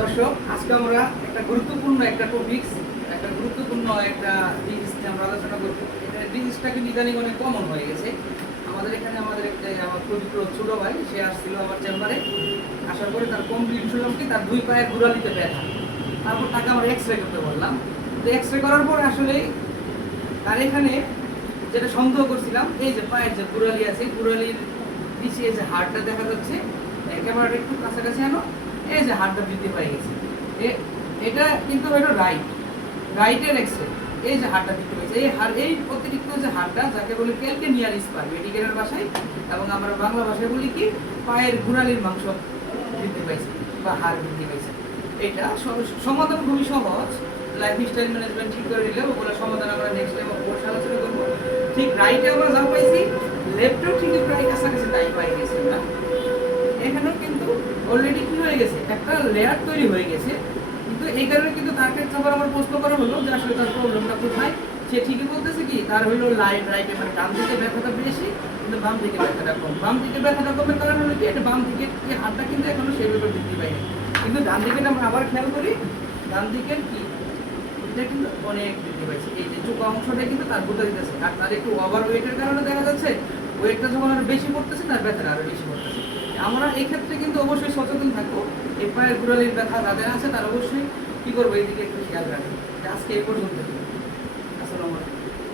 দর্শক, আজকে আমরা একটা গুরুত্বপূর্ণ একটা টপিক্স একটা গুরুত্বপূর্ণ একটা জিনিস নিয়ে আমরা আলোচনা করব। এটা জিনিসটা কিন্তু ইদানিং অনেক কমন হয়ে গেছে। আমাদের এখানে আমাদের একটা, আমার পবিত্র ছোট ভাই, সে আসছিল আমার চেম্বারে আসার পরে তার কমপ্লিট শুনলাম কি, তার দুই পায়ের গোড়ালিতে ব্যথা। তারপর তাকে আমরা এক্স রে করতে বললাম। তো এক্স রে করার পর আসলে তার এখানে যেটা সন্দেহ করছিলাম, এই যে পায়ের যে কুড়ালি আছে কুড়ালির পিছিয়ে যে হাড়টা দেখা যাচ্ছে ক্যামেরাটা একটু কাছাকাছি আনো। এই যে বৃদ্ধি গেছে। এটা কিন্তু রাইট রাইটের এই যে এই এই অতিরিক্ত যে যাকে বলে ক্যালকেনিয়ার স্পার মেডিকেলের ভাষায়, এবং আমরা বাংলা ভাষায় বলি কি, পায়ের গুড়ালির মাংস বৃদ্ধি পাইছে, বা হাড় বৃদ্ধি পাইছে। এটা সমাধান খুবই সহজ লাইফ স্টাইল ম্যানেজমেন্ট ঠিক করে দিলে ওগুলো সমাধান আমরা নেক্সট টাইম অবশ্যই আলোচনা করব। ঠিক রাইটে আমরা যা পাইছি লেফটেও ঠিক অলরেডি কি হয়ে গেছে? একটা লেয়ার তৈরি হয়ে গেছে। কিন্তু এই কারণে কিন্তু তার কাছে আবার আমার প্রশ্ন করা হলো যে আসলে তার প্রবলেমটা কোথায়? সে ঠিকই বলতেছে কি, তার হলো লাইট রাইটে মানে ডান দিকে ব্যথাটা বেশি, কিন্তু বাম দিকে ব্যথাটা কম। বাম দিকে ব্যথাটা কমের কারণ হলো কি, এটা বাম দিকে এই হাতটা কিন্তু এখনও সেভাবে বৃদ্ধি পায়নি। কিন্তু ডান দিকে আমরা আবার খেয়াল করি, ডান দিকের কি, এটা কিন্তু অনেক বৃদ্ধি পাইছে। এই যে চোখা অংশটা কিন্তু তার বোঝা দিতেছে। আর তার একটু ওভার ওয়েটের কারণে দেখা যাচ্ছে ওয়েটটা যখন আরও বেশি পড়তেছে, তার ব্যথাটা আরও বেশি পড়তেছে। আমরা এক্ষেত্রে ক্ষেত্রে কিন্তু অবশ্যই সচেতন থাকব। এর পায়ের ব্যথা যাদের আছে তারা অবশ্যই কী করব এইদিকে একটু খেয়াল রাখব। আজকে এই পর্যন্ত